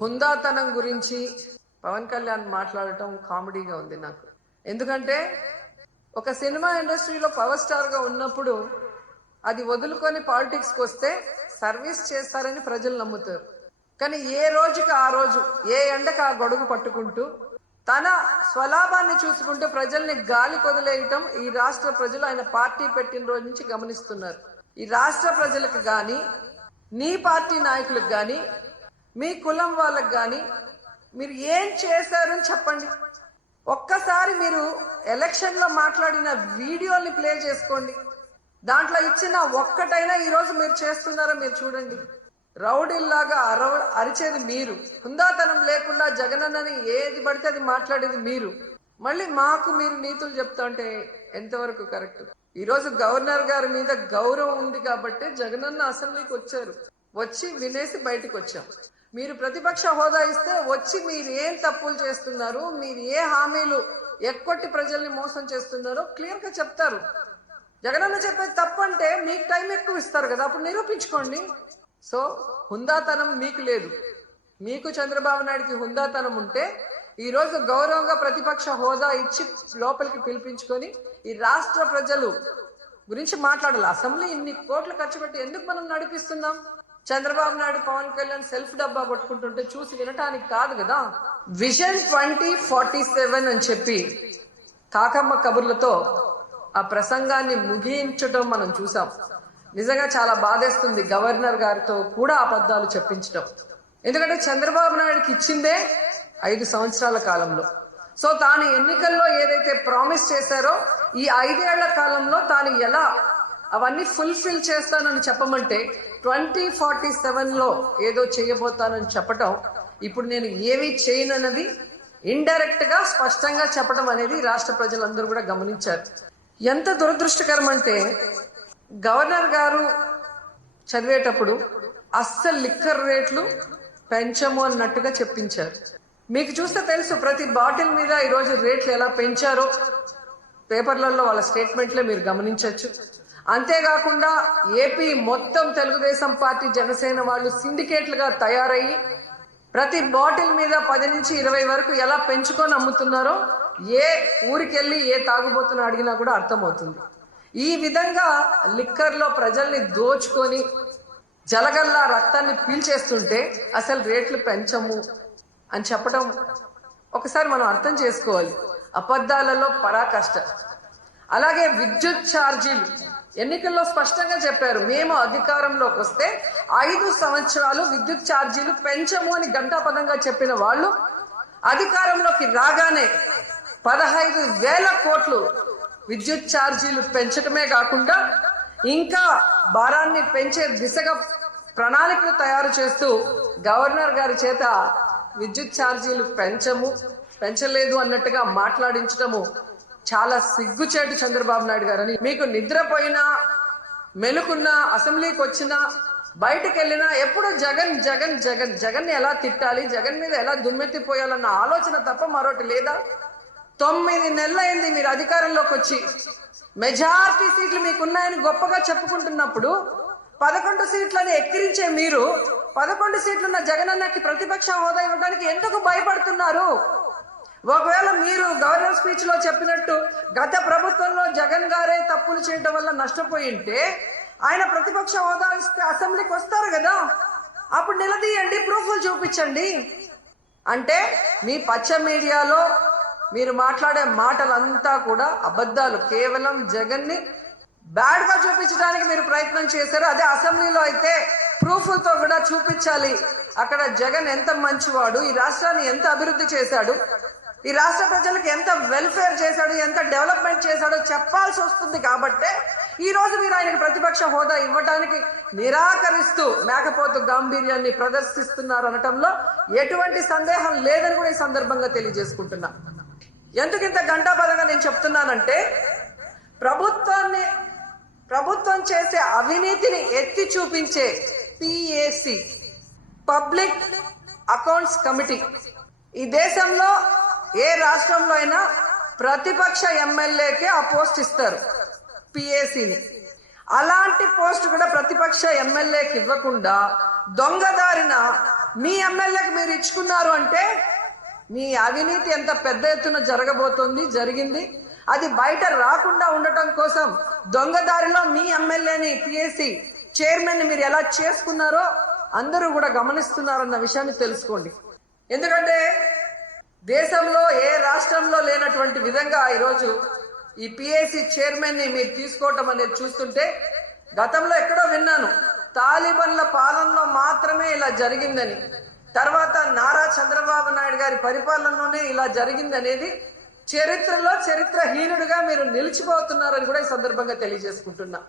హుందాతనం గురించి పవన్ కళ్యాణ్ మాట్లాడటం కామెడీగా ఉంది నాకు. ఎందుకంటే ఒక సినిమా ఇండస్ట్రీలో పవర్ స్టార్ గా ఉన్నప్పుడు అది వదులుకొని పాలిటిక్స్కి వస్తే సర్వీస్ చేస్తారని ప్రజలు నమ్ముతారు. కానీ ఏ రోజుకి ఆ రోజు, ఏ ఎండకు ఆ గొడుగు పట్టుకుంటూ తన స్వలాభాన్ని చూసుకుంటూ ప్రజల్ని గాలి కొదిలేయటం ఈ రాష్ట్ర ప్రజలు ఆయన పార్టీ పెట్టిన రోజు నుంచి గమనిస్తున్నారు. ఈ రాష్ట్ర ప్రజలకు గాని, నీ పార్టీ నాయకులకు గాని, మీ కులం వాళ్ళకు గాని మీరు ఏం చేశారని చెప్పండి. ఒక్కసారి మీరు ఎలక్షన్ లో మాట్లాడిన వీడియోని ప్లే చేసుకోండి. దాంట్లో ఇచ్చిన ఒక్కటైనా ఈరోజు మీరు చేస్తున్నారో మీరు చూడండి. రౌడీల్లాగా అరిచేది మీరు, హుందాతనం లేకుండా జగనన్నని ఏది పడితే అది మాట్లాడేది మీరు. మళ్ళీ మాకు మీరు నీతులు చెప్తా అంటే ఎంతవరకు కరెక్ట్? ఈరోజు గవర్నర్ గారి మీద గౌరవం ఉంది కాబట్టి జగనన్న అసెంబ్లీకి వచ్చారు. వచ్చి వినేసి బయటకు వచ్చాం. మీరు ప్రతిపక్ష హోదా ఇస్తే వచ్చి మీరు ఏం తప్పులు చేస్తున్నారు, మీరు ఏ హామీలు ఎక్కొట్టి ప్రజల్ని మోసం చేస్తున్నారో క్లియర్ గా చెప్తారు. జగనన్న చెప్పేది తప్పంటే మీకు టైం ఎక్కువ ఇస్తారు కదా, అప్పుడు నిరూపించుకోండి. సో హుందాతనం మీకు లేదు. మీకు చంద్రబాబు నాయుడికి హుందాతనం ఉంటే ఈ రోజు గౌరవంగా ప్రతిపక్ష హోదా ఇచ్చి లోపలికి పిలిపించుకొని ఈ రాష్ట్ర ప్రజలు గురించి మాట్లాడాలి. అసెంబ్లీ ఇన్ని కోట్లు ఖర్చు పెట్టి ఎందుకు మనం నడిపిస్తున్నాం? చంద్రబాబు నాయుడు, పవన్ కళ్యాణ్ సెల్ఫ్ డబ్బా పట్టుకుంటుంటే చూసి వినటానికి కాదు కదా. విజన్ 2047 అని చెప్పి కాకమ్మ కబుర్లతో ఆ ప్రసంగాన్ని ముగించడం మనం చూసాం. నిజంగా చాలా బాధేస్తుంది గవర్నర్ గారితో కూడా అబద్ధాలు చెప్పించడం. ఎందుకంటే చంద్రబాబు నాయుడుకి ఇచ్చిందే 5 సంవత్సరాల కాలంలో. సో తాను ఎన్నికల్లో ఏదైతే ప్రామిస్ చేశారో ఈ 5 ఏళ్ల కాలంలో తాను ఎలా అవన్నీ ఫుల్ఫిల్ చేస్తానని చెప్పమంటే 2047లో ఏదో చేయబోతానని చెప్పటం, ఇప్పుడు నేను ఏమీ చేయనన్నది ఇండైరెక్ట్ గా స్పష్టంగా చెప్పడం అనేది రాష్ట్ర ప్రజలందరూ కూడా గమనించారు. ఎంత దురదృష్టకరం అంటే గవర్నర్ గారు చదివేటప్పుడు అస్సలు లిక్కర్ రేట్లు పెంచము అన్నట్టుగా చెప్పించారు. మీకు చూస్తే తెలుసు ప్రతి బాటిల్ మీద ఈరోజు రేట్లు ఎలా పెంచారో పేపర్లలో వాళ్ళ స్టేట్మెంట్లే మీరు గమనించవచ్చు. అంతేకాకుండా ఏపీ మొత్తం తెలుగుదేశం పార్టీ, జనసేన వాళ్ళు సిండికేట్లుగా తయారయ్యి ప్రతి బాటిల్ మీద 10 నుంచి 20 వరకు ఎలా పెంచుకొని అమ్ముతున్నారో ఏ ఊరికెళ్ళి ఏ తాగుబోతున్నా అడిగినా కూడా అర్థమవుతుంది. ఈ విధంగా లిక్కర్లో ప్రజల్ని దోచుకొని జలగల్లా రక్తాన్ని పీల్చేస్తుంటే అసలు రేట్లు పెంచము అని చెప్పడం ఒకసారి మనం అర్థం చేసుకోవాలి. అబద్ధాలలో పరాకాష్ట. అలాగే విద్యుత్ ఛార్జీలు ఎన్నికల్లో స్పష్టంగా చెప్పారు, మేము అధికారంలోకి వస్తే 5 సంవత్సరాలు విద్యుత్ ఛార్జీలు పెంచము అని ఘంటాపథంగా చెప్పిన వాళ్ళు అధికారంలోకి రాగానే 15,000 కోట్లు విద్యుత్ ఛార్జీలు పెంచడమే కాకుండా ఇంకా భారాన్ని పెంచే దిశగా ప్రణాళికలు తయారు చేస్తూ గవర్నర్ గారి చేత విద్యుత్ ఛార్జీలు పెంచలేదు అన్నట్టుగా మాట్లాడించడము చాలా సిగ్గుచేటు చంద్రబాబు నాయుడు గారని. మీకు నిద్రపోయినా, మెలుకున్నా, అసెంబ్లీకి వచ్చినా, బయటకు వెళ్ళినా ఎప్పుడు జగన్ జగన్ జగన్ జగన్ ని ఎలా తిట్టాలి, జగన్ మీద ఎలా దుమ్మెత్తిపోయాలన్న ఆలోచన తప్ప మరొకటి లేదా? 9 నెలలైంది మీరు అధికారంలోకి వచ్చి. మెజారిటీ సీట్లు మీకున్నాయని గొప్పగా చెప్పుకుంటున్నప్పుడు 11 సీట్లని ఎక్కిరించే మీరు 11 సీట్లున్న జగనన్నకి ప్రతిపక్ష హోదా ఇవ్వడానికి ఎందుకు భయపడుతున్నారు? ఒకవేళ మీరు గవర్నర్ స్పీచ్ లో చెప్పినట్టు గత ప్రభుత్వంలో జగన్ గారే తప్పులు చేయడం వల్ల నష్టపోయింటే ఆయన ప్రతిపక్ష హోదా ఇస్తే అసెంబ్లీకి వస్తారు కదా, అప్పుడు నిలదీయండి, ప్రూఫ్లు చూపించండి. అంటే మీ పచ్చ మీడియాలో మీరు మాట్లాడే మాటలంతా కూడా అబద్ధాలు. కేవలం జగన్ ని బ్యాడ్ గా చూపించడానికి మీరు ప్రయత్నం చేశారు. అదే అసెంబ్లీలో అయితే ప్రూఫ్లతో కూడా చూపించాలి. అక్కడ జగన్ ఎంత మంచివాడు, ఈ రాష్ట్రాన్ని ఎంత అభివృద్ధి చేశాడు, ఈ రాష్ట్ర ప్రజలకు ఎంత వెల్ఫేర్ చేశాడు, ఎంత డెవలప్మెంట్ చేశాడో చెప్పాల్సి వస్తుంది. కాబట్టే ఈ రోజు మీరు ఆయనకి ప్రతిపక్ష హోదా ఇవ్వడానికి నిరాకరిస్తూ మేకపోతు గాంభీర్యాన్ని ప్రదర్శిస్తున్నారు అనటంలో ఎటువంటి సందేహం లేదని కూడా ఈ సందర్భంగా తెలియజేసుకుంటున్నా. ఎందుకు ఇంత గంటాపదంగా నేను చెప్తున్నానంటే ప్రభుత్వం చేసే అవినీతిని ఎత్తి చూపించే PAC, పబ్లిక్ అకౌంట్స్ కమిటీ, ఈ దేశంలో ఏ రాష్ట్రంలో అయినా ప్రతిపక్ష ఎమ్మెల్యేకే ఆ పోస్ట్ ఇస్తారు, PACని. అలాంటి పోస్ట్ కూడా ప్రతిపక్ష ఎమ్మెల్యేకి ఇవ్వకుండా దొంగదారిన మీ ఎమ్మెల్యేకి మీరు ఇచ్చుకున్నారు అంటే మీ అవినీతి ఎంత పెద్ద ఎత్తున జరగబోతోంది, జరిగింది. అది బయట రాకుండా ఉండటం కోసం దొంగదారిలో మీ ఎమ్మెల్యేని పిఎస్సి చైర్మన్ ని మీరు ఎలా చేసుకున్నారో అందరూ కూడా గమనిస్తున్నారన్న విషయాన్ని తెలుసుకోండి. ఎందుకంటే దేశంలో ఏ రాష్ట్రంలో లేనటువంటి విధంగా ఈరోజు ఈ పిఎస్సి చైర్మన్ ని మీరు తీసుకోవటం అనేది చూస్తుంటే, గతంలో ఎక్కడో విన్నాను తాలిబన్ల పాలనలో మాత్రమే ఇలా జరిగిందని, తర్వాత నారా చంద్రబాబు నాయుడు గారి పరిపాలనలోనే ఇలా జరిగింది అనేది చరిత్రలో చరిత్రహీనుడిగా మీరు నిలిచిపోతున్నారని కూడా ఈ సందర్భంగా తెలియజేసుకుంటున్నా.